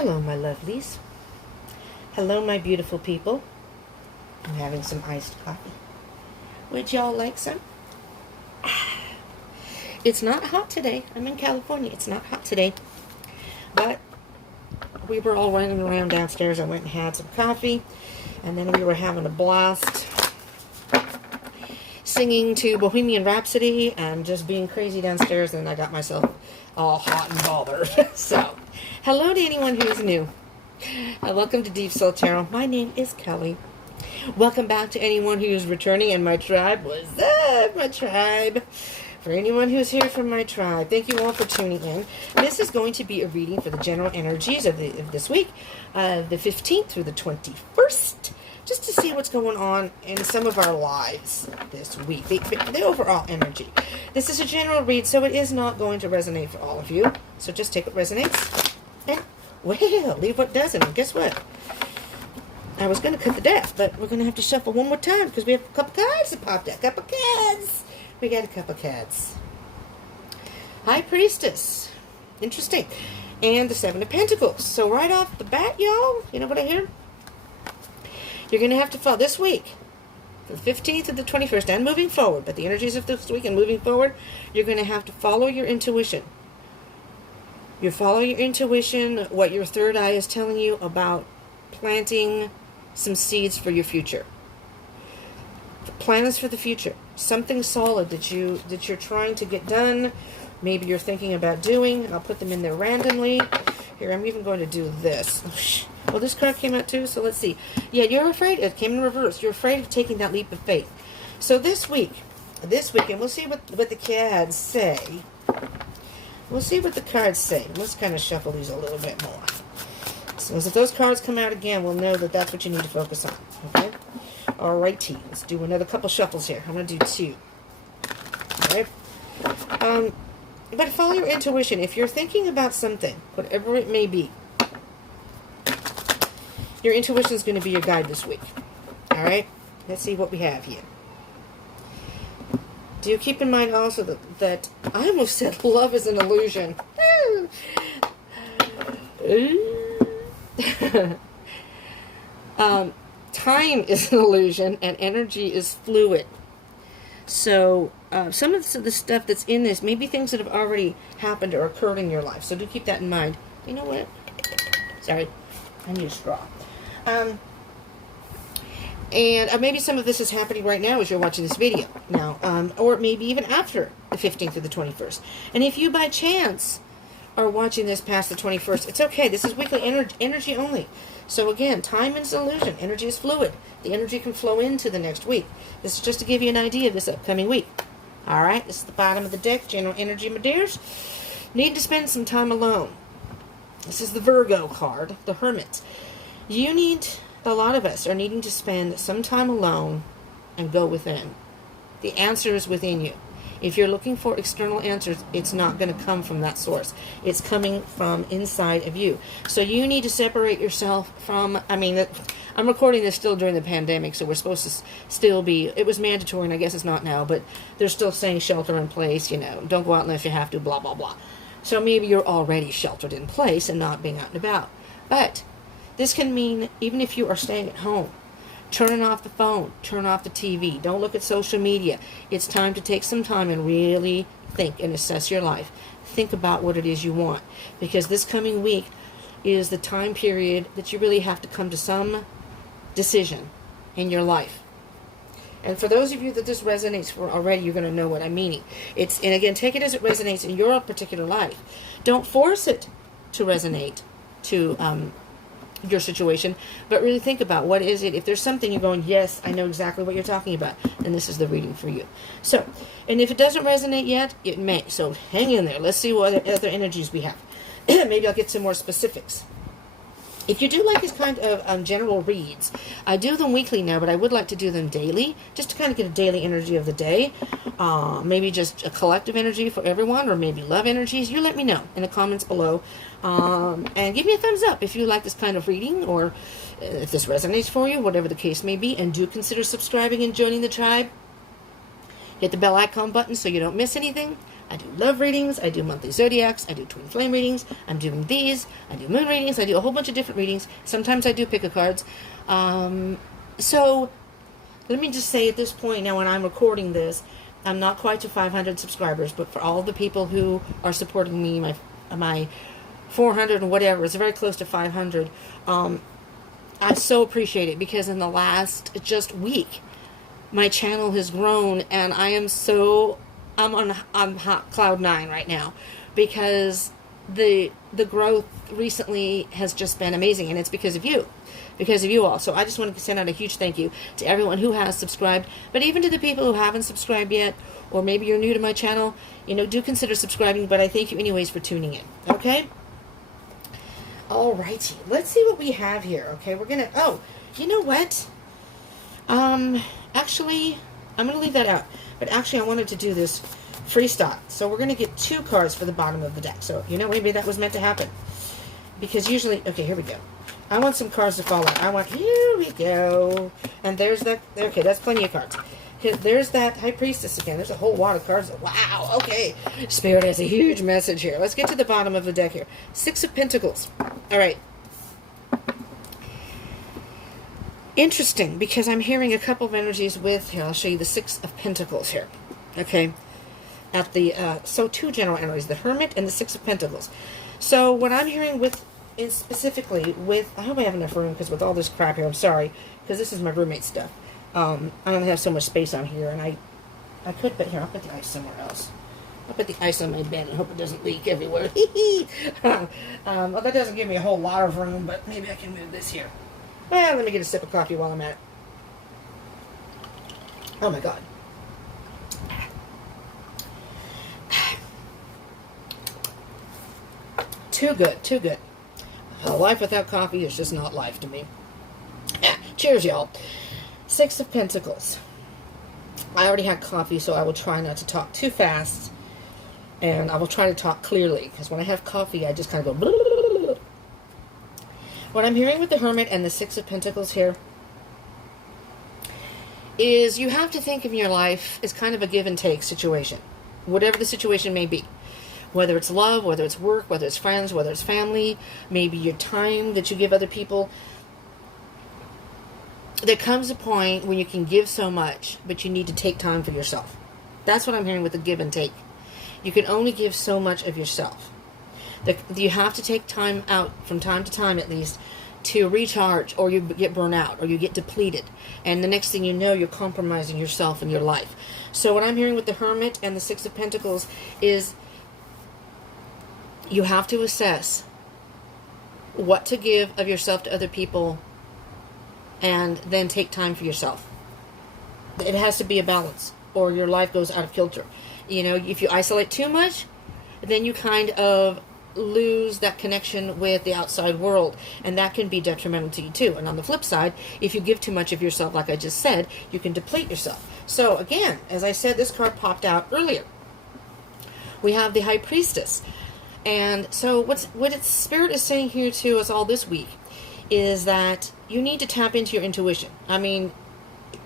Hello, my lovelies. Hello, my beautiful people. I'm having some iced coffee. Would y'all like some? It's not hot today. I'm in California. It's not hot today. But we were all running around downstairs. I went and had some coffee. And then we were having a blast singing to Bohemian Rhapsody and just being crazy downstairs. And I got myself all hot and bothered. So, hello to anyone who's new. Welcome to Deep Soul Tarot. My name is Kelly. Welcome back to anyone who's returning in my tribe. What's up, my tribe? For anyone who's here from my tribe, thank you all for tuning in. This is going to be a reading for the general energies of this week, the 15th through the 21st, just to see what's going on in some of our lives this week, the overall energy. This is a general read, so it is not going to resonate for all of you. So just take what resonates and, well, leave what doesn't. And guess what? I was going to cut the deck, but we're going to have to shuffle one more time because we have a couple cards that popped out. Couple cards. We got a couple cards. High Priestess. Interesting. And the Seven of Pentacles. So right off the bat, y'all, you know what I hear? You're going to have to follow this week, the 15th to the 21st, and moving forward, but the energies of this week and moving forward, you're going to have to follow your intuition. You follow your intuition, what your third eye is telling you about planting some seeds for your future. Plans for the future. Something solid that you're trying to get done. Maybe you're thinking about doing. I'll put them in there randomly. Here, I'm even going to do this. Well, this card came out too, so let's see. Yeah, you're afraid. It came in reverse. You're afraid of taking that leap of faith. So this week, and we'll see what the cards say. We'll see what the cards say. Let's kind of shuffle these a little bit more. So if those cards come out again, we'll know that that's what you need to focus on. Okay? Alrighty. Let's do another couple shuffles here. I'm going to do two. Alright? But follow your intuition. If you're thinking about something, whatever it may be, your intuition is going to be your guide this week. Alright? Let's see what we have here. Do keep in mind also that I almost said love is an illusion. Time is an illusion and energy is fluid. So some of the stuff that's in this may be things that have already happened or occurred in your life. So do keep that in mind. You know what? Sorry, I need a straw. And maybe some of this is happening right now as you're watching this video now, or maybe even after the 15th or the 21st. And if you by chance are watching this past the 21st, it's okay. This is weekly energy only. So again, time is an illusion. Energy is fluid. The energy can flow into the next week. This is just to give you an idea of this upcoming week. All right, this is the bottom of the deck. General energy, my dears. Need to spend some time alone. This is the Virgo card, the Hermit. A lot of us are needing to spend some time alone and go within. The answer is within you. If you're looking for external answers, it's not going to come from that source. It's coming from inside of you. So you need to separate yourself from, I'm recording this still during the pandemic, so we're supposed to still be, it was mandatory, and I guess it's not now, but they're still saying shelter in place, don't go out unless you have to, blah, blah, blah. So maybe you're already sheltered in place and not being out and about. But this can mean, even if you are staying at home, turning off the phone, turn off the TV, don't look at social media. It's time to take some time and really think and assess your life. Think about what it is you want. Because this coming week is the time period that you really have to come to some decision in your life. And for those of you that this resonates for already, you're going to know what I'm meaning. And again, take it as it resonates in your particular life. Don't force it to resonate to your situation, but really think about what is it. If there's something you're going, yes, I know exactly what you're talking about, then this is the reading for you. So, and if it doesn't resonate yet, it may. So hang in there. Let's see what other energies we have. Maybe I'll get some more specifics. If you do like this kind of general reads, I do them weekly now, but I would like to do them daily, just to kind of get a daily energy of the day. Maybe just a collective energy for everyone, or maybe love energies. You let me know in the comments below. And give me a thumbs up if you like this kind of reading, or if this resonates for you, whatever the case may be. And do consider subscribing and joining the tribe. Hit the bell icon button so you don't miss anything. I do love readings. I do monthly zodiacs. I do twin flame readings. I'm doing these. I do moon readings. I do a whole bunch of different readings. Sometimes I do pick-a-cards. So let me just say at this point now, when I'm recording this, I'm not quite to 500 subscribers, but for all the people who are supporting me, my 400 and whatever, it's very close to 500. I so appreciate it, because in the last just week, my channel has grown, and I'm on hot cloud 9 right now, because the growth recently has just been amazing, and it's because of you all. So I just want to send out a huge thank you to everyone who has subscribed, but even to the people who haven't subscribed yet, or maybe you're new to my channel, do consider subscribing, but I thank you anyways for tuning in, okay? Alrighty, let's see what we have here, okay? We're gonna, you know what? Actually, I'm gonna leave that out, but actually I wanted to do this freestyle, so we're gonna get 2 cards for the bottom of the deck, so, maybe that was meant to happen, because usually, okay, here we go. I want some cards to fall out. Here we go, and there's that, okay, that's plenty of cards. There's that High Priestess again. There's a whole wad of cards. Wow, okay. Spirit has a huge message here. Let's get to the bottom of the deck here. 6 of Pentacles. All right. Interesting, because I'm hearing a couple of energies with, here, I'll show you the 6 of Pentacles here. Okay. At the, so 2 general energies, the Hermit and the 6 of Pentacles. So what I'm hearing specifically with, I hope I have enough room, because with all this crap here, I'm sorry, because this is my roommate's stuff. I don't have so much space on here, and I could, but here, I'll put the ice somewhere else. I'll put the ice on my bed and hope it doesn't leak everywhere. Well, that doesn't give me a whole lot of room, but maybe I can move this here. Well, let me get a sip of coffee while I'm at it. Oh my God. Too good, too good. A life without coffee is just not life to me. Cheers, y'all. 6 of Pentacles. I already had coffee, so I will try not to talk too fast, and I will try to talk clearly, because when I have coffee, I just kind of go blah, blah, blah, blah. What I'm hearing with the Hermit and the 6 of Pentacles here is you have to think of your life as kind of a give and take situation, whatever the situation may be. Whether it's love, whether it's work, whether it's friends, whether it's family, maybe your time that you give other people. There comes a point when you can give so much, but you need to take time for yourself. That's what I'm hearing with the give and take. You can only give so much of yourself. You have to take time out, from time to time at least, to recharge, or you get burnt out, or you get depleted. And the next thing you know, you're compromising yourself and your life. So what I'm hearing with the Hermit and the 6 of Pentacles is you have to assess what to give of yourself to other people, and then take time for yourself. It has to be a balance, or your life goes out of kilter. If you isolate too much, then you kind of lose that connection with the outside world, and that can be detrimental to you too. And on the flip side, if you give too much of yourself, like I just said, you can deplete yourself. So again, as I said, this card popped out earlier. We have the High Priestess. And so what its Spirit is saying here to us all this week is that you need to tap into your intuition. I mean,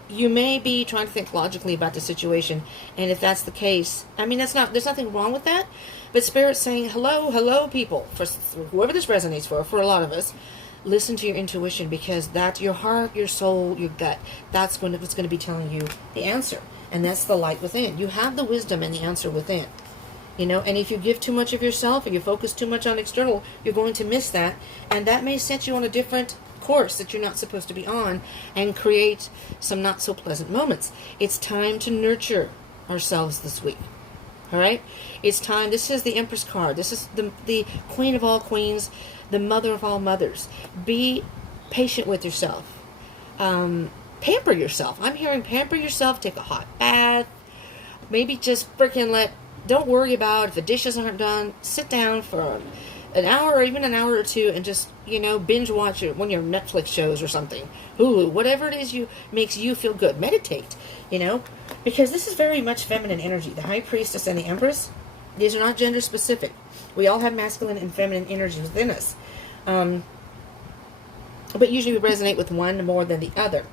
you may be trying to think logically about the situation, and if that's the case, I mean, there's nothing wrong with that, but Spirit's saying, hello, people, for whoever this resonates for a lot of us, listen to your intuition, because that's your heart, your soul, your gut. That's what's going to be telling you the answer, and that's the light within. You have the wisdom and the answer within. And if you give too much of yourself, or you focus too much on external, you're going to miss that, and that may set you on a different course that you're not supposed to be on, and create some not so pleasant moments. It's time to nurture ourselves this week. All right? It's time. This is the Empress card. This is the Queen of all queens, the mother of all mothers. Be patient with yourself. Pamper yourself. I'm hearing pamper yourself. Take a hot bath. Maybe just freaking don't worry about if the dishes aren't done. Sit down for an hour or even an hour or two and just, binge watch one of your Netflix shows or something. Hulu, whatever it is makes you feel good. Meditate, because this is very much feminine energy. The High Priestess and the Empress, these are not gender specific. We all have masculine and feminine energies within us. But usually we resonate with one more than the other.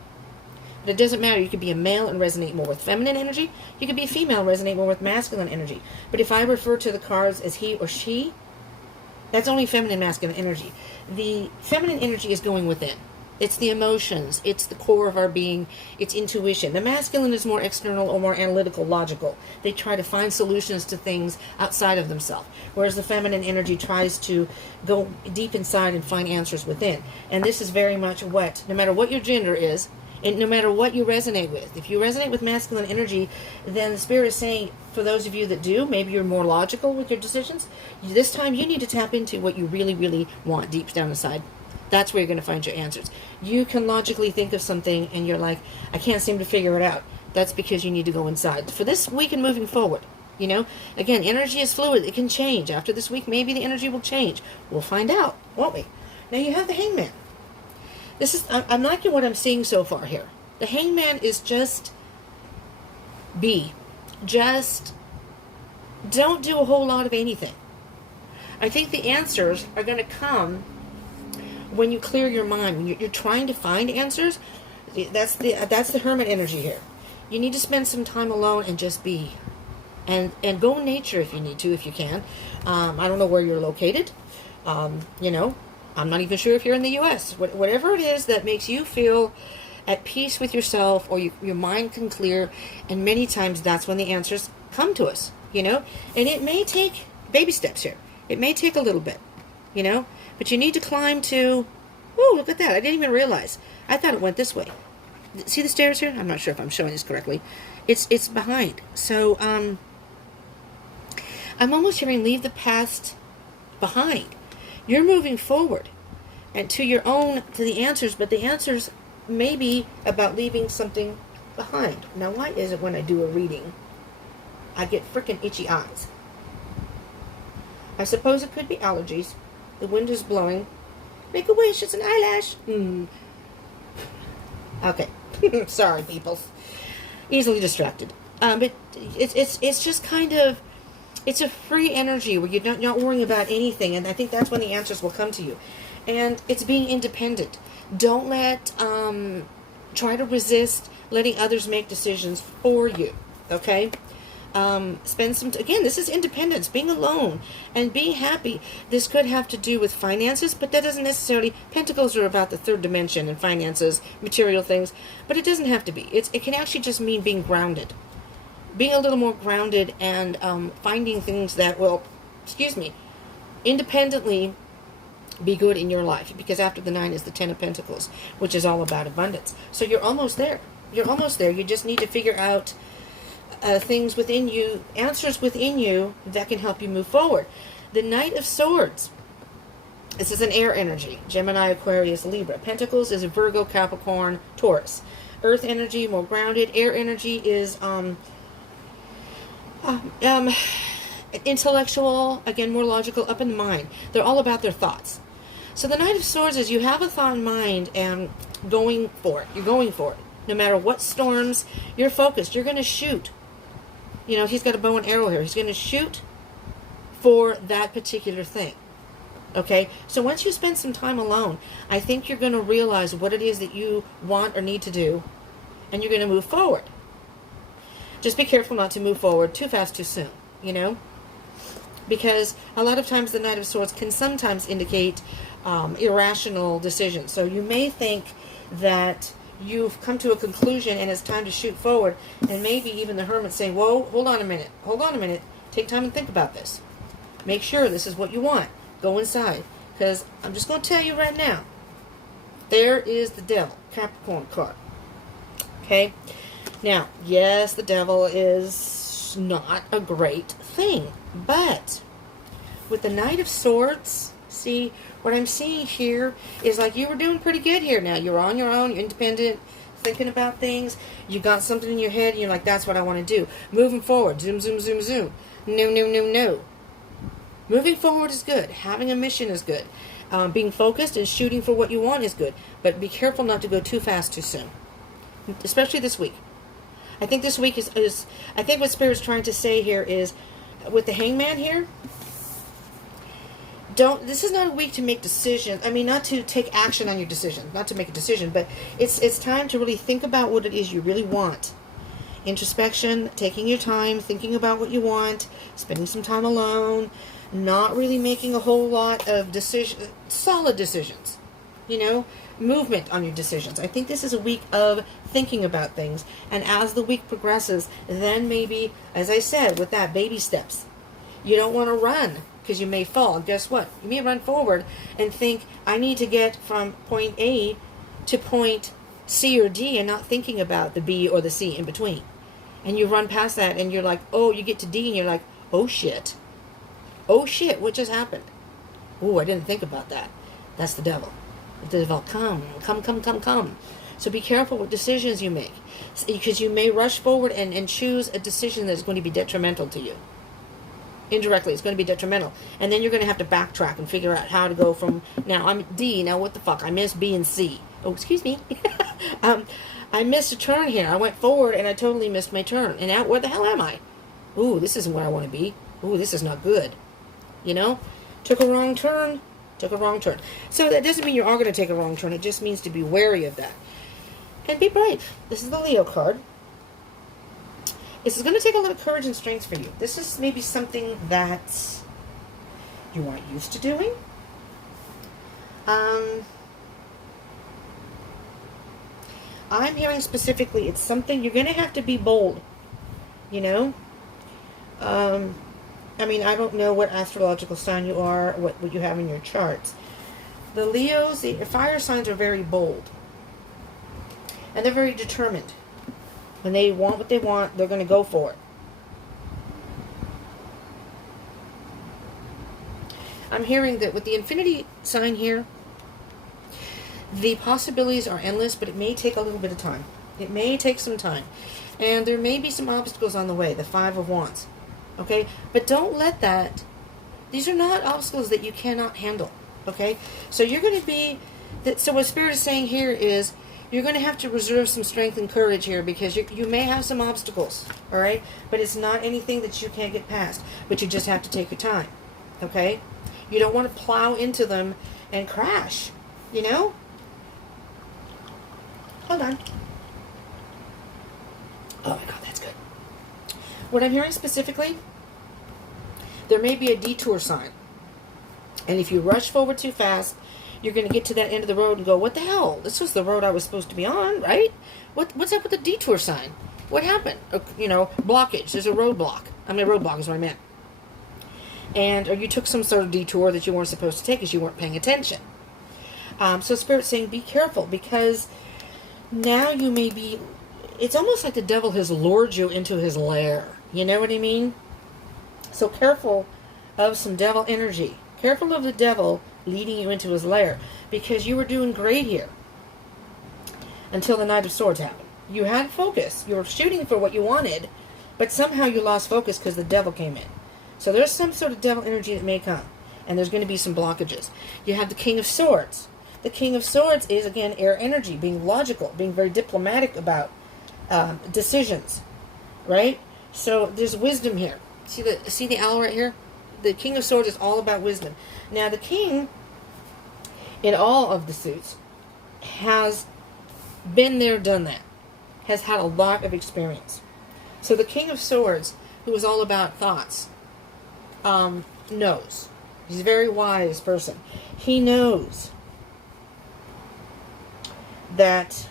But it doesn't matter. You could be a male and resonate more with feminine energy. You could be a female and resonate more with masculine energy. But if I refer to the cards as he or she, that's only feminine, masculine energy. The feminine energy is going within. It's the emotions. It's the core of our being. It's intuition. The masculine is more external or more analytical, logical. They try to find solutions to things outside of themselves. Whereas the feminine energy tries to go deep inside and find answers within. And this is very much what, no matter what your gender is, and no matter what you resonate with, if you resonate with masculine energy, then the Spirit is saying, for those of you that do, maybe you're more logical with your decisions, this time you need to tap into what you really, really want deep down inside. That's where you're going to find your answers. You can logically think of something and you're like, I can't seem to figure it out. That's because you need to go inside. For this week and moving forward, you know, again, energy is fluid. It can change. After this week, maybe the energy will change. We'll find out, won't we? Now you have the Hangman. I'm liking what I'm seeing so far here. The Hangman is just be. Just don't do a whole lot of anything. I think the answers are going to come when you clear your mind. When you're trying to find answers, that's the Hermit energy here. You need to spend some time alone and just be. And go in nature if you need to, if you can. I don't know where you're located. You know, I'm not even sure if you're in the U.S. Whatever it is that makes you feel at peace with yourself, or your mind can clear, and many times that's when the answers come to us, you know. And it may take baby steps here. It may take a little bit, you know. But you need to climb to, oh, look at that. I didn't even realize. I thought it went this way. See the stairs here? I'm not sure if I'm showing this correctly. It's behind. So, I'm almost hearing leave the past behind. You're moving forward and to the answers, but the answers may be about leaving something behind. Now, why is it when I do a reading, I get freaking itchy eyes? I suppose it could be allergies. The wind is blowing. Make a wish, it's an eyelash. Okay. Sorry, people. Easily distracted. But it's just kind of, it's a free energy where you're not worrying about anything. And I think that's when the answers will come to you. And it's being independent. Don't try to resist letting others make decisions for you. Okay? Again, this is independence, being alone and being happy. This could have to do with finances, but that doesn't necessarily, Pentacles are about the third dimension and finances, material things, but it doesn't have to be. It can actually just mean being grounded, being a little more grounded, and finding things that will, independently be good in your life, because after the 9 is the 10 of Pentacles, which is all about abundance. So you're almost there. You're almost there. You just need to figure out things within you, answers within you that can help you move forward. The Knight of Swords. This is an air energy. Gemini, Aquarius, Libra. Pentacles is Virgo, Capricorn, Taurus. Earth energy, more grounded. Air energy is intellectual, again, more logical, up in the mind. They're all about their thoughts. So the Knight of Swords is you have a thought in mind and going for it. You're going for it. No matter what storms, you're focused. You're going to shoot. You know, he's got a bow and arrow here. He's going to shoot for that particular thing. Okay? So once you spend some time alone, I think you're going to realize what it is that you want or need to do, and you're going to move forward. Just be careful not to move forward too fast, too soon, you know? Because a lot of times the Knight of Swords can sometimes indicate irrational decisions. So you may think that you've come to a conclusion and it's time to shoot forward, and maybe even the Hermit saying, whoa, hold on a minute, take time and think about this. Make sure this is what you want. Go inside, because I'm just going to tell you right now, there is the Devil, Capricorn card. Okay? Now, yes, the Devil is not a great thing, but with the Knight of Swords, see, what I'm seeing here is like you were doing pretty good here now. You're on your own. You're independent, thinking about things. You got something in your head, and you're like, that's what I want to do. Moving forward. Zoom, zoom, zoom, zoom. No, no, no, no. Moving forward is good. Having a mission is good. Being focused and shooting for what you want is good. But be careful not to go too fast too soon. Especially this week. I think this week is I think what Spirit's trying to say here is, with the Hangman here, This is not a week to make decisions. I mean, not to take action on your decision, not to make a decision, but it's time to really think about what it is you really want. Introspection, taking your time, thinking about what you want, spending some time alone, not really making a whole lot of solid decisions, movement on your decisions. I think this is a week of thinking about things, and as the week progresses, then maybe, as I said, with that, baby steps. You don't want to run, because you may fall. And guess what? You may run forward and think, I need to get from point A to point C or D, and not thinking about the B or the C in between. And you run past that, and you're like, oh, you get to D, and you're like, oh shit. Oh shit, what just happened? Oh, I didn't think about that. That's the devil. The devil, come. So be careful with decisions you make, because you may rush forward and choose a decision that's going to be detrimental to you. Indirectly, it's going to be detrimental. And then you're going to have to backtrack and figure out how to go from, now I'm D, now what the fuck? I missed B and C. Oh, excuse me. I missed a turn here. I went forward and I totally missed my turn. And now, where the hell am I? Ooh, this isn't where I want to be. Ooh, this is not good. Took a wrong turn. So that doesn't mean you are going to take a wrong turn. It just means to be wary of that. And be brave. This is the Leo card. This is going to take a lot of courage and strength for you. This is maybe something that you aren't used to doing. I'm hearing specifically, it's something you're going to have to be bold. I mean, I don't know what astrological sign you are, what you have in your charts. The Leos, the fire signs are very bold. And they're very determined. When they want what they want, they're going to go for it. I'm hearing that with the infinity sign here, the possibilities are endless, but it may take a little bit of time. It may take some time. And there may be some obstacles on the way, the Five of Wands. Okay? But don't let that, these are not obstacles that you cannot handle. Okay? So you're going to be, so what Spirit is saying here is, you're going to have to reserve some strength and courage here, because you may have some obstacles, all right? But it's not anything that you can't get past, but you just have to take your time, okay? You don't want to plow into them and crash, Hold on. Oh my God, that's good. What I'm hearing specifically, there may be a detour sign. And if you rush forward too fast, you're going to get to that end of the road and go, what the hell? This was the road I was supposed to be on, right? What's up with the detour sign? What happened? Blockage. There's a roadblock. Roadblock is what I meant. Or you took some sort of detour that you weren't supposed to take because you weren't paying attention. So Spirit's saying, be careful, because now you may be, it's almost like the devil has lured you into his lair. You know what I mean? So careful of some devil energy. Careful of the devil leading you into his lair, because you were doing great here until the Knight of Swords happened. You had focus. You were shooting for what you wanted, but somehow you lost focus because the devil came in. So there's some sort of devil energy that may come, and there's going to be some blockages. You have the King of Swords. The King of Swords is, again, air energy, being logical, being very diplomatic about decisions, right? So there's wisdom here. See the owl right here? The King of Swords is all about wisdom. Now, the King, in all of the suits, has been there, done that. Has had a lot of experience. So the King of Swords, who is all about thoughts, knows. He's a very wise person. He knows that...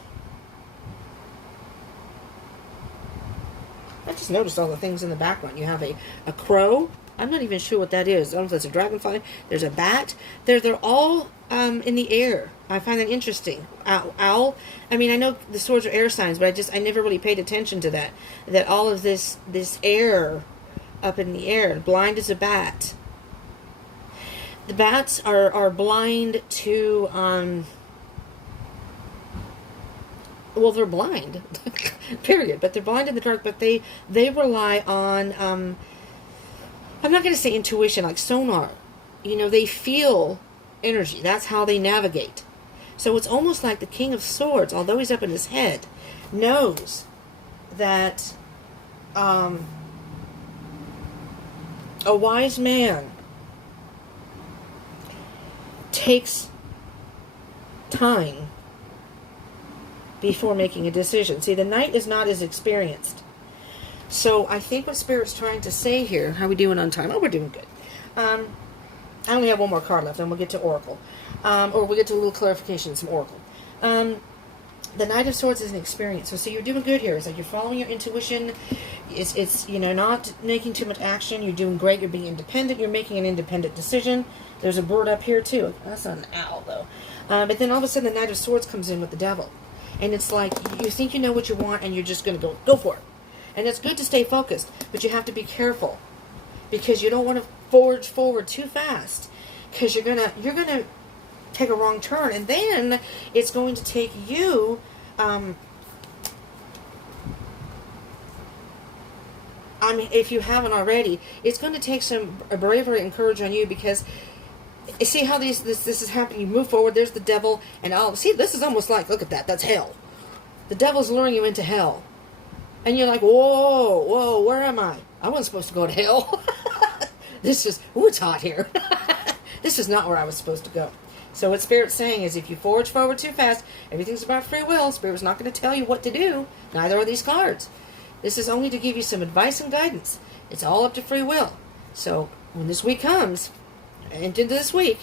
I just noticed all the things in the background. You have a crow. I'm not even sure what that is. I don't know if that's a dragonfly. There's a bat. They're all in the air. I find that interesting. Owl. I mean, I know the swords are air signs, but I never really paid attention to that. That all of this air up in the air. Blind as a bat. The bats are blind to... well, they're blind. Period. But they're blind in the dark. But they rely on... I'm not going to say intuition, like sonar. They feel energy. That's how they navigate. So it's almost like the King of Swords, although he's up in his head, knows that a wise man takes time before making a decision. See, the Knight is not as experienced. So I think what Spirit's trying to say here, how are we doing on time? Oh, we're doing good. I only have one more card left, and we'll get to Oracle. Or we'll get to a little clarification, some Oracle. The Knight of Swords is an experience. So you're doing good here. It's like you're following your intuition. It's not making too much action. You're doing great. You're being independent. You're making an independent decision. There's a bird up here, too. That's not an owl, though. But then all of a sudden, the Knight of Swords comes in with the Devil. And it's like, you think you know what you want, and you're just going to go for it. And it's good to stay focused, but you have to be careful. Because you don't want to forge forward too fast. Because you're gonna take a wrong turn. And then it's going to take you... I mean, if you haven't already, it's going to take some bravery and courage on you, because you see how this is happening. You move forward, there's the Devil, and see, this is almost like, look at that, that's hell. The Devil's luring you into hell. And you're like, whoa, where am I? I wasn't supposed to go to hell. It's hot here. This is not where I was supposed to go. So what Spirit's saying is, if you forge forward too fast, everything's about free will. Spirit's not going to tell you what to do. Neither are these cards. This is only to give you some advice and guidance. It's all up to free will. So when this week comes, and into this week,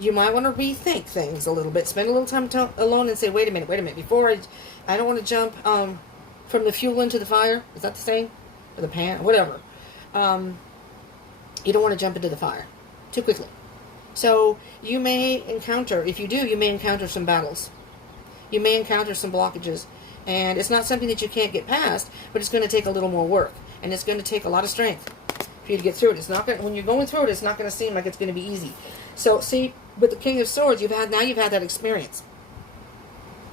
you might want to rethink things a little bit. Spend a little time alone and say, wait a minute. Before I don't want to jump from the fuel into the fire. Is that the saying? Or the pan? Whatever. You don't want to jump into the fire too quickly. So you may encounter, if you do, you may encounter some battles. You may encounter some blockages. And it's not something that you can't get past, but it's going to take a little more work. And it's going to take a lot of strength for you to get through it. It's not going, when you're going through it, it's not going to seem like it's going to be easy. So see, with the King of Swords, you've had that experience.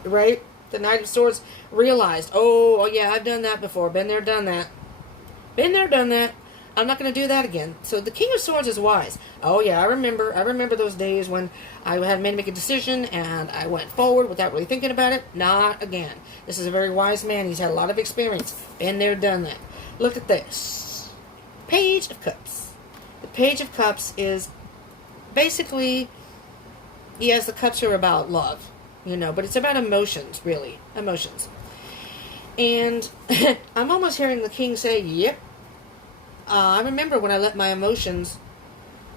Right? The Knight of Swords realized, oh yeah, I've done that before. Been there, done that. Been there, done that. I'm not going to do that again. So the King of Swords is wise. Oh yeah, I remember those days when I had to make a decision and I went forward without really thinking about it. Not again. This is a very wise man. He's had a lot of experience. Been there, done that. Look at this. Page of Cups. The Page of Cups is basically, yes, the cups are about love, but it's about emotions, really. Emotions. And I'm almost hearing the King say, yep. I remember when I let my emotions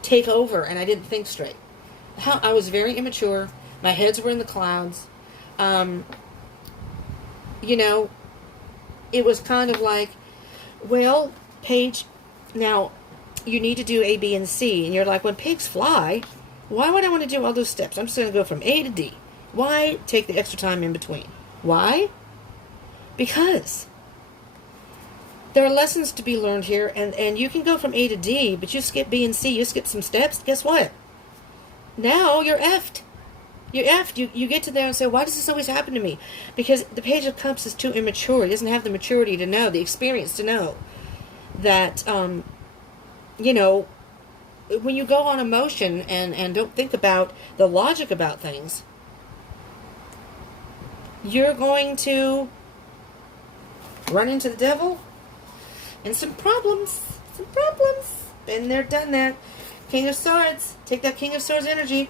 take over and I didn't think straight. I was very immature. My heads were in the clouds. It was kind of like, well, Paige, now you need to do A, B, and C. And you're like, when pigs fly, why would I want to do all those steps? I'm just going to go from A to D. Why take the extra time in between? Why? Because there are lessons to be learned here, and you can go from A to D, but you skip B and C, you skip some steps, guess what? Now you're effed. You're effed. You get to there and say, why does this always happen to me? Because the Page of Cups is too immature. He doesn't have the maturity to know, the experience to know that, when you go on emotion and don't think about the logic about things, you're going to run into the devil and some problems. Been there, done that. King of Swords. Take that King of Swords energy.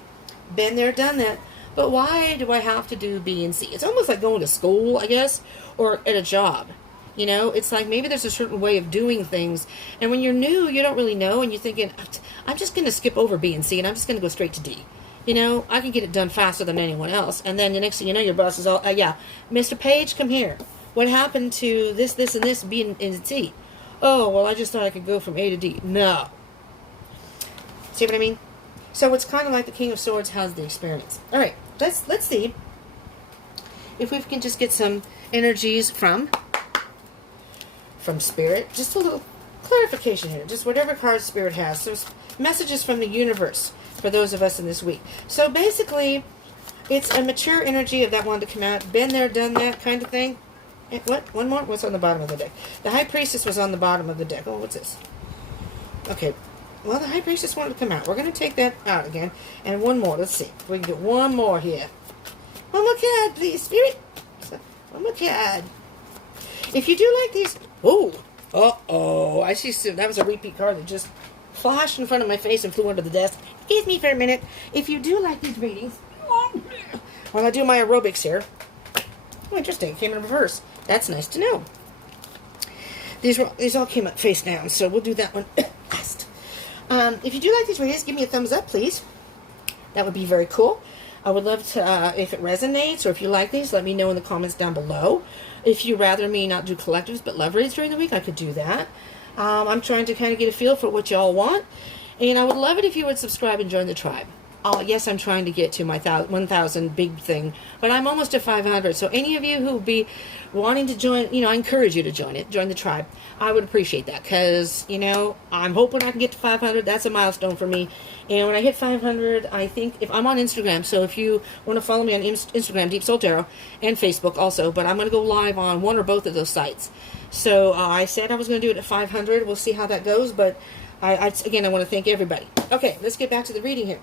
Been there, done that. But why do I have to do B and C? It's almost like going to school, I guess, or at a job. It's like maybe there's a certain way of doing things. And when you're new, you don't really know. And you're thinking, I'm just going to skip over B and C and I'm just going to go straight to D. I can get it done faster than anyone else. And then the next thing you know, your boss is all, yeah, Mr. Page, come here. What happened to this, and this, B and C? Oh, well, I just thought I could go from A to D. No. See what I mean? So it's kind of like the King of Swords has the experience. All right, let's see if we can just get some energies from Spirit. Just a little clarification here. Just whatever card Spirit has. So messages from the universe for those of us in this week. So basically, it's a mature energy of that one to come out. Been there, done that kind of thing. What? One more? What's on the bottom of the deck? The High Priestess was on the bottom of the deck. Oh, what's this? Okay. Well, the High Priestess wanted to come out. We're going to take that out again. And one more. Let's see. If we can get one more here. One more card, please, Spirit. One more card. If you do like these... Oh. Uh-oh. I see. That was a repeat card that just flashed in front of my face and flew under the desk. Excuse me for a minute. If you do like these readings, while I do my aerobics here. Oh, interesting. Came in reverse. That's nice to know. These all came up face down, so we'll do that one last. If you do like these readings, give me a thumbs up, please. That would be very cool. I would love to, if it resonates, or if you like these, let me know in the comments down below. If you'd rather me not do collectives, but love reads during the week, I could do that. I'm trying to kind of get a feel for what y'all want. And I would love it if you would subscribe and join the tribe. Yes, I'm trying to get to my 1,000 big thing, but I'm almost at 500. So any of you who would be wanting to join, I encourage you to join the tribe. I would appreciate that because, I'm hoping I can get to 500. That's a milestone for me. And when I hit 500, I think, if I'm on Instagram, so if you want to follow me on Instagram, Deep Soul Tarot, and Facebook also, but I'm going to go live on one or both of those sites. So I said I was going to do it at 500. We'll see how that goes, but again, I want to thank everybody. Okay, let's get back to the reading here.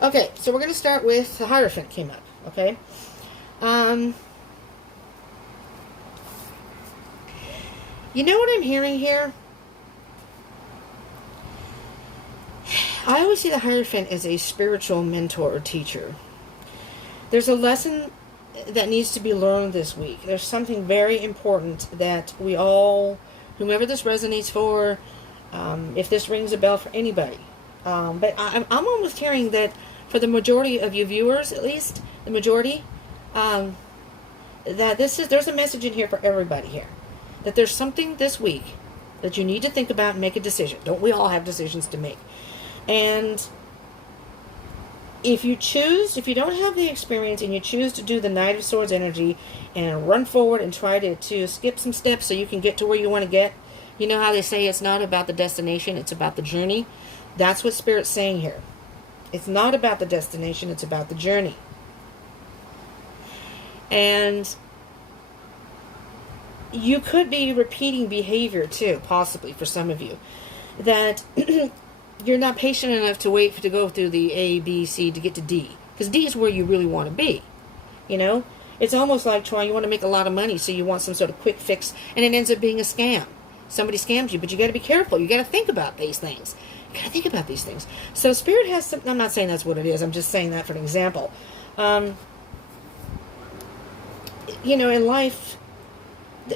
Okay, so we're going to start with the Hierophant came up, okay? You know what I'm hearing here? I always see the Hierophant as a spiritual mentor or teacher. There's a lesson that needs to be learned this week. There's something very important that we all, whomever this resonates for, if this rings a bell for anybody. But I'm almost hearing that for the majority of you viewers, at least, the majority, that there's a message in here for everybody here. That there's something this week that you need to think about and make a decision. Don't we all have decisions to make? And if you don't have the experience and you choose to do the Knight of Swords energy and run forward and try to skip some steps so you can get to where you want to get, you know how they say it's not about the destination, it's about the journey? That's what Spirit's saying here. It's not about the destination, it's about the journey. And you could be repeating behavior too, possibly, for some of you. That you're not patient enough to wait to go through the A, B, C to get to D. Because D is where you really want to be. It's almost like you want to make a lot of money, so you want some sort of quick fix, and it ends up being a scam. Somebody scams you, but you got to be careful. You got to think about these things. You got to think about these things. So Spirit has some, I'm not saying that's what it is. I'm just saying that for an example. In life,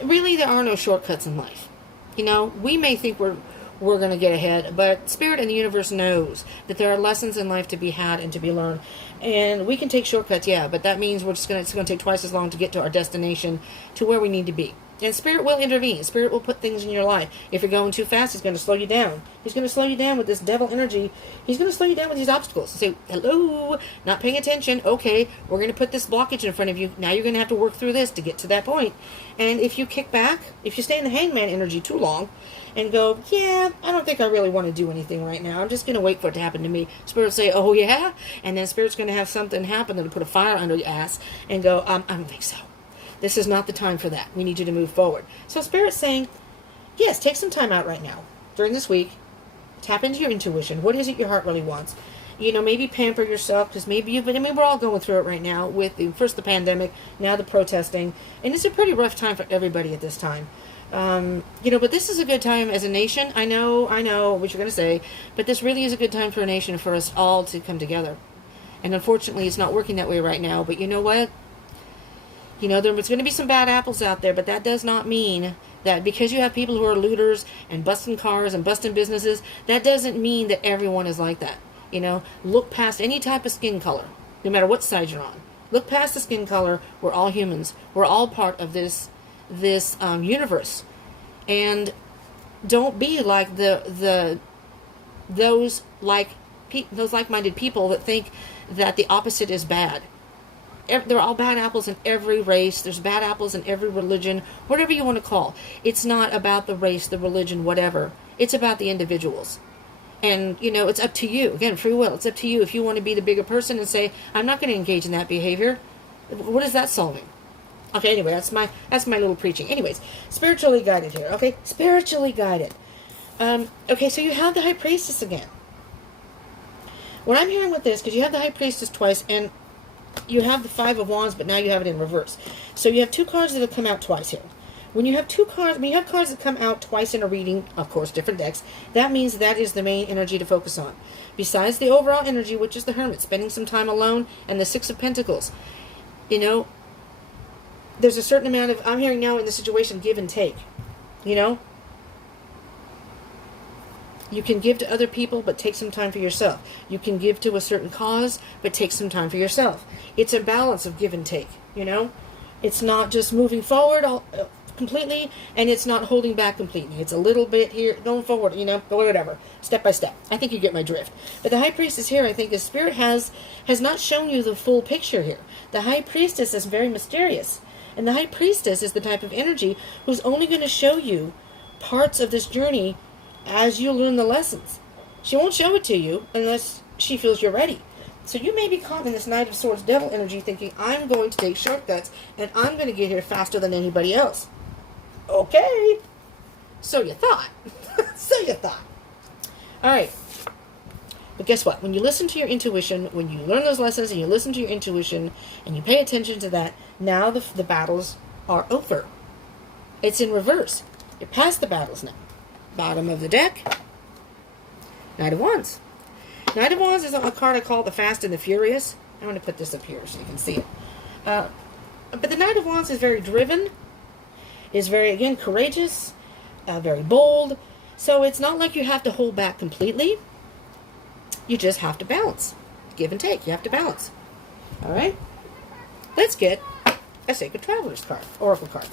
really there are no shortcuts in life. We may think we're going to get ahead, but Spirit and the universe knows that there are lessons in life to be had and to be learned. And we can take shortcuts, yeah, but that means it's going to take twice as long to get to our destination, to where we need to be. And Spirit will intervene. Spirit will put things in your life. If you're going too fast, He's going to slow you down. He's going to slow you down with this devil energy. He's going to slow you down with these obstacles. Say, hello, not paying attention. Okay, we're going to put this blockage in front of you. Now you're going to have to work through this to get to that point. And if you kick back, if you stay in the hangman energy too long and go, yeah, I don't think I really want to do anything right now. I'm just going to wait for it to happen to me. Spirit will say, oh, yeah? And then Spirit's going to have something happen that'll put a fire under your ass and go, I don't think so. This is not the time for that. We need you to move forward. So Spirit's saying, yes, take some time out right now, during this week. Tap into your intuition. What is it your heart really wants? Maybe pamper yourself, because we're all going through it right now with first the pandemic, now the protesting. And it's a pretty rough time for everybody at this time. But this is a good time as a nation. I know what you're going to say, but this really is a good time for a nation, for us all to come together. And unfortunately, it's not working that way right now. But you know what? There's going to be some bad apples out there, but that does not mean that because you have people who are looters and busting cars and busting businesses, that doesn't mean that everyone is like that. Look past any type of skin color, no matter what side you're on. Look past the skin color. We're all humans. We're all part of this universe. And don't be like those like-minded people that think that the opposite is bad. They're all bad apples in every race. There's bad apples in every religion, whatever you want to call. It's not about the race, the religion, whatever. It's about the individuals. And, it's up to you. Again, free will. It's up to you if you want to be the bigger person and say, I'm not going to engage in that behavior. What is that solving? Okay, anyway, that's my little preaching. Anyways, spiritually guided here. Okay, spiritually guided. Okay, so you have the High Priestess again. What I'm hearing with this, because you have the High Priestess twice, and you have the Five of Wands, but now you have it in reverse. So you have two cards that have come out twice here. When you have two cards, when you have cards that come out twice in a reading, of course, different decks, that means that is the main energy to focus on. Besides the overall energy, which is the Hermit, spending some time alone, and the Six of Pentacles. You know, there's a certain amount of, I'm hearing now in the situation, give and take. You know? You can give to other people, but take some time for yourself. You can give to a certain cause, but take some time for yourself. It's a balance of give and take, you know? It's not just moving forward completely, and it's not holding back completely. It's a little bit here, going forward, you know, whatever, step by step. I think you get my drift. But the High Priestess here, I think the Spirit has not shown you the full picture here. The High Priestess is very mysterious. And the High Priestess is the type of energy who's only going to show you parts of this journey as you learn the lessons. She won't show it to you unless she feels you're ready. So you may be caught in this Knight of Swords devil energy thinking, I'm going to take shortcuts and I'm going to get here faster than anybody else. Okay. So you thought. So you thought. All right. But guess what? When you listen to your intuition, when you learn those lessons and you listen to your intuition and you pay attention to that, now the battles are over. It's in reverse. You're past the battles now. Bottom of the deck, Knight of Wands. Knight of Wands is a card I call the Fast and the Furious. I'm going to put this up here so you can see it. But the Knight of Wands is very driven, is very, again, courageous, very bold. So it's not like you have to hold back completely. You just have to balance. Give and take. You have to balance. All right? Let's get a Sacred Traveler's card, Oracle card,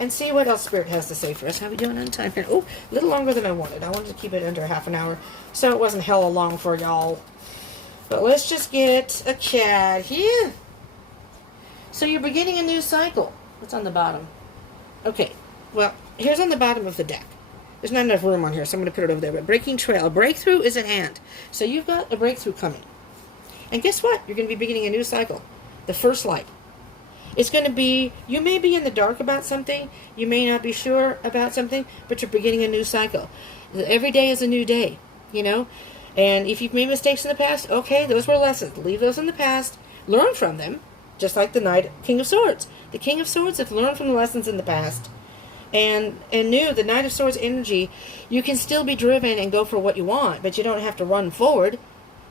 and see what else Spirit has to say for us. How are we doing on time here? Oh, a little longer than I wanted. I wanted to keep it under half an hour, so it wasn't hella long for y'all. But let's just get a chat here. So you're beginning a new cycle. What's on the bottom? Okay, well, here's on the bottom of the deck. There's not enough room on here, so I'm going to put it over there. But breaking trail. A breakthrough is at hand. So you've got a breakthrough coming. And guess what? You're going to be beginning a new cycle. The first light. It's going to be, you may be in the dark about something, you may not be sure about something, but you're beginning a new cycle. Every day is a new day, you know? And if you've made mistakes in the past, okay, those were lessons. Leave those in the past. Learn from them, just like the King of Swords. The King of Swords have learned from the lessons in the past and knew the Knight of Swords energy. You can still be driven and go for what you want, but you don't have to run forward.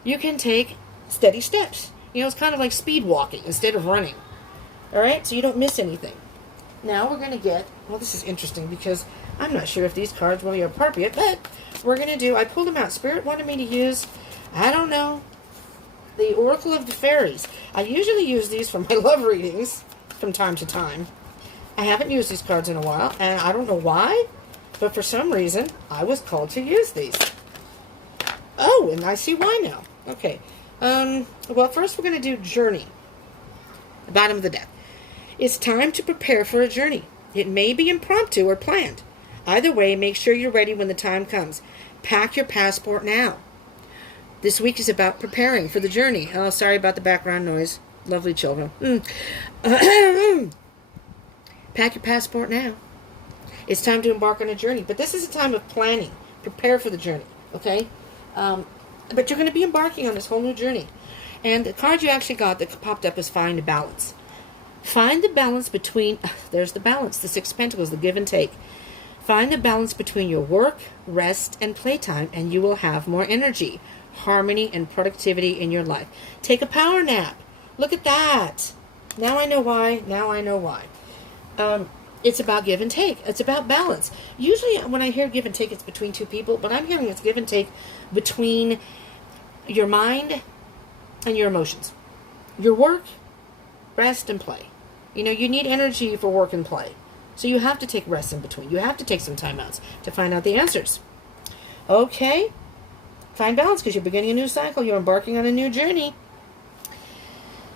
You can take steady steps. You know, it's kind of like speed walking instead of running. All right, so you don't miss anything. Now we're going to get, well, this is interesting because I'm not sure if these cards really are appropriate, but we're going to do, I pulled them out. Spirit wanted me to use, I don't know, the Oracle of the Fairies. I usually use these for my love readings from time to time. I haven't used these cards in a while, and I don't know why, but for some reason, I was called to use these. Oh, and I see why now. Okay. Well, first we're going to do Journey. The bottom of the deck. It's time to prepare for a journey. It may be impromptu or planned. Either way, make sure you're ready when the time comes. Pack your passport now. This week is about preparing for the journey. Oh, sorry about the background noise. Lovely children. Pack your passport now. It's time to embark on a journey. But this is a time of planning. Prepare for the journey. Okay? But you're going to be embarking on this whole new journey. And the card you actually got that popped up is Find Balance. Find the balance between, there's the balance, the Six of Pentacles, the give and take. Find the balance between your work, rest, and playtime, and you will have more energy, harmony, and productivity in your life. Take a power nap. Look at that. Now I know why. Now I know why. It's about give and take. It's about balance. Usually when I hear give and take, it's between two people, but I'm hearing it's give and take between your mind and your emotions. Your work, rest, and play. You know, you need energy for work and play. So you have to take rest in between. You have to take some time outs to find out the answers. Okay. Find balance because you're beginning a new cycle. You're embarking on a new journey.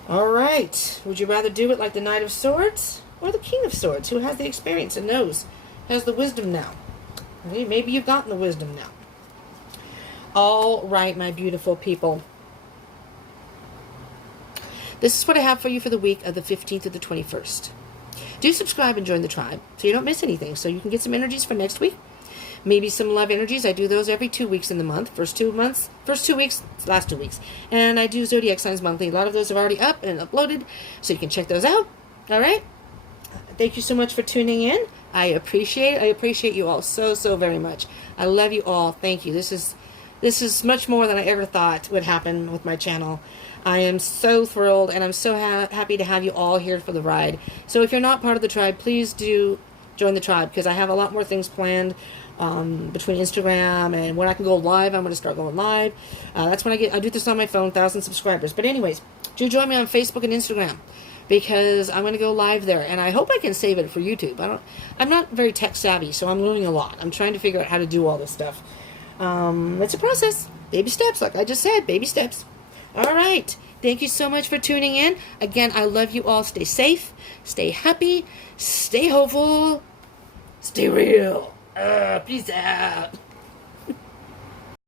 All right. Would you rather do it like the Knight of Swords or the King of Swords, who has the experience and knows, has the wisdom now? Maybe you've gotten the wisdom now. All right, my beautiful people. This is what I have for you for the week of the 15th to the 21st. Do subscribe and join the tribe so you don't miss anything, so you can get some energies for next week. Maybe some love energies. I do those every 2 weeks in the month. First 2 weeks, last 2 weeks. And I do zodiac signs monthly. A lot of those are already up and uploaded, so you can check those out. All right? Thank you so much for tuning in. I appreciate it. I appreciate you all so, so very much. I love you all. Thank you. This is much more than I ever thought would happen with my channel. I am so thrilled, and I'm so happy to have you all here for the ride. So if you're not part of the tribe, please do join the tribe, because I have a lot more things planned between Instagram and when I can go live. I'm going to start going live. That's when I do this on my phone, 1,000 subscribers. But anyways, do join me on Facebook and Instagram, because I'm going to go live there, and I hope I can save it for YouTube. I'm not very tech savvy, so I'm learning a lot. I'm trying to figure out how to do all this stuff. It's a process. Baby steps, like I just said, baby steps. All right. Thank you so much for tuning in. Again, I love you all. Stay safe, stay happy, stay hopeful, stay real. Peace out.